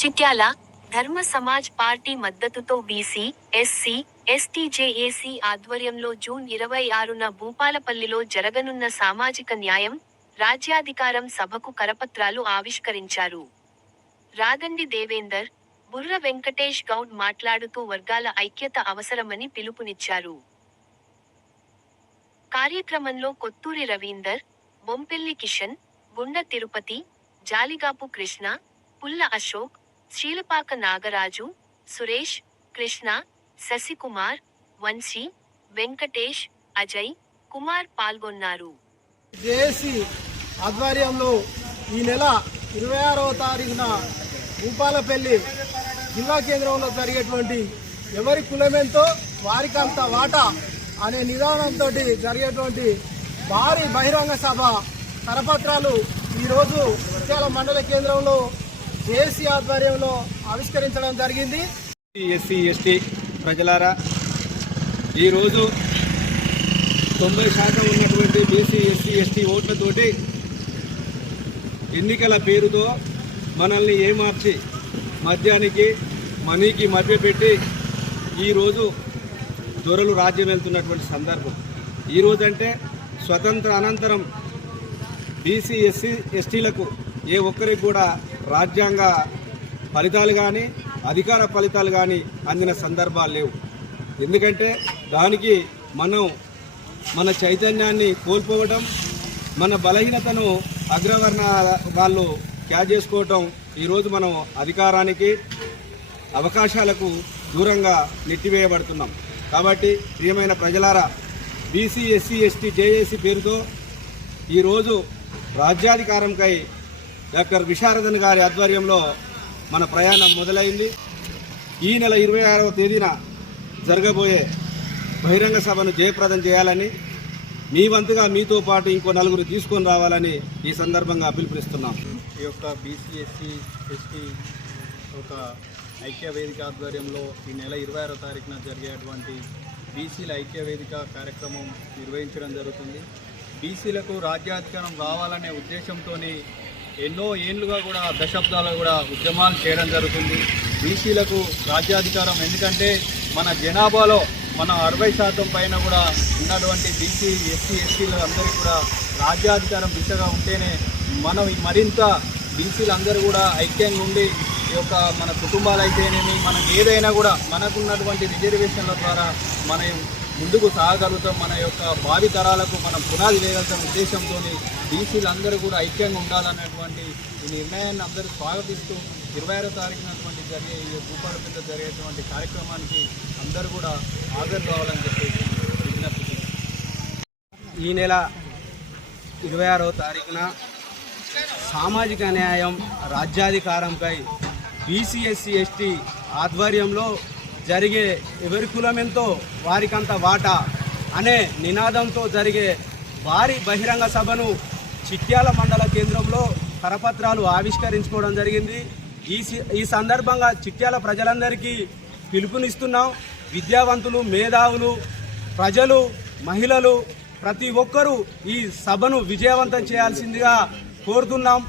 చిట్యాల ధర్మ సమాజ్ పార్టీ మద్దతుతో BC, SC, ST JAC ఆధ్వర్యంలో జూన్ 26న భూపాలపల్లిలో జరగనున్న సామాజిక న్యాయం, రాజ్యాధికారం సభకు కరపత్రాలు ఆవిష్కరించారు. రాగండి దేవేందర్, బుర్ర వెంకటేష్ గౌడ్ మాట్లాడుతూ వర్గాల ఐక్యత అవసరమని పిలుపునిచ్చారు. కార్యక్రమంలో కొత్తూరి రవీందర్, బొంపెల్లి కిషన్, గుండ తిరుపతి, జాలిగాపు కృష్ణ, పుల్ల అశోక్, శీలపాక నాగరాజు, సురేష్, కృష్ణ, శశికుమార్, వంశీ, వెంకటేష్, అజయ్ కుమార్ పాల్గొన్నారు. జేఏసీ ఆధ్వర్యంలో ఈ నెల 26వ తారీఖున భూపాలపల్లి జిల్లా కేంద్రంలో జరిగేటువంటి ఎవరి కులమెంతో వారికంత వాటా అనే నిదానంతో జరిగేటువంటి భారీ బహిరంగ సభ కరపత్రాలు ఈరోజు చిట్యాల మండల కేంద్రంలో జేఏసీ ఆధ్వర్యంలో ఆవిష్కరించడం జరిగింది. ఎస్సీ ఎస్టీ ప్రజలారా, ఈరోజు 90% ఉన్నటువంటి బీసీ ఎస్సీ ఎస్టీ ఓట్లతోటి ఎన్నికల పేరుతో మనల్ని ఏమార్చి మద్యానికి మనీకి మభ్యపెట్టి ఈరోజు దొరలు రాజ్యం వెళ్తున్నటువంటి సందర్భం. ఈరోజు అంటే స్వతంత్ర అనంతరం బీసీ ఎస్సీ ఎస్టీలకు ఏ ఒక్కరికి కూడా రాజ్యాంగ ఫలితాలు కానీ అధికార ఫలితాలు కానీ అందిన సందర్భాలు లేవు. ఎందుకంటే దానికి మనం మన చైతన్యాన్ని కోల్పోవడం, మన బలహీనతను అగ్రవర్ణ వాళ్ళు క్యాచ్ చేసుకోవటం, ఈరోజు మనం అధికారానికి అవకాశాలకు దూరంగా నెట్టివేయబడుతున్నాం. కాబట్టి ప్రియమైన ప్రజలారా, బీసీ ఎస్సీ ఎస్టీ జేఏసీ పేరుతో ఈరోజు రాజ్యాధికారంకై డాక్టర్ విశారదన్ గారి ఆధ్వర్యంలో మన ప్రయాణం మొదలైంది. ఈ నెల 26వ తేదీన జరగబోయే బహిరంగ సభను జయప్రదం చేయాలని, మీ వంతుగా మీతో పాటు ఇంకో నలుగురు తీసుకొని రావాలని ఈ సందర్భంగా పిలుపునిస్తున్నాం. ఈ యొక్క బీసీ ఎస్సీ ఎస్టీ ఒక ఐక్య వేదిక ఆధ్వర్యంలో ఈ నెల 26వ తారీఖున జరిగేటువంటి బీసీల ఐక్య వేదిక కార్యక్రమం నిర్వహించడం జరుగుతుంది. బీసీలకు రాజ్యాధికారం రావాలనే ఉద్దేశంతో ఎన్నో ఏళ్ళుగా కూడా దశాబ్దాలు కూడా ఉద్యమాలు చేయడం జరుగుతుంది. బీసీలకు రాజ్యాధికారం, ఎందుకంటే మన జనాభాలో మన 60% పైన కూడా ఉన్నటువంటి బీసీ ఎస్సీ ఎస్టీలు అందరికీ కూడా రాజ్యాధికారం దిశగా ఉంటేనే మనం మరింత బీసీలందరూ కూడా ఐక్యంగా ఉండి ఈ యొక్క మన కుటుంబాలు అయితేనేమి, మనకు ఏదైనా కూడా మనకున్నటువంటి రిజర్వేషన్ల ద్వారా మనం ముందుకు సాగలుగుతాం. మన యొక్క భావి తరాలకు మనం పునాది వేయగలుగుతాం ఉద్దేశంతో బీసీలందరూ కూడా ఐక్యంగా ఉండాలనేటువంటి ఈ నిర్ణయాన్ని అందరూ స్వాగతిస్తూ 26వ తారీఖునటువంటి జరిగే ఈ భూపాలపల్లిలో జరిగేటువంటి కార్యక్రమానికి అందరూ కూడా హాజరు కావాలని చెప్పేసి విజ్ఞప్తి. ఈ నెల 26వ తారీఖున సామాజిక న్యాయం, రాజ్యాధికారంపై బీసీ ఎస్సీ ఎస్టీ ఆధ్వర్యంలో జరిగే ఎవరి కులమెంతో వారికంత వాటా అనే నినాదంతో జరిగే భారీ బహిరంగ సభను చిట్యాల మండల కేంద్రంలో కరపత్రాలు ఆవిష్కరించుకోవడం జరిగింది. ఈ సందర్భంగా చిట్యాల ప్రజలందరికీ పిలుపునిస్తున్నాం. విద్యావంతులు, మేధావులు, ప్రజలు, మహిళలు ప్రతి ఒక్కరూ ఈ సభను విజయవంతం చేయాల్సిందిగా కోరుతున్నాం.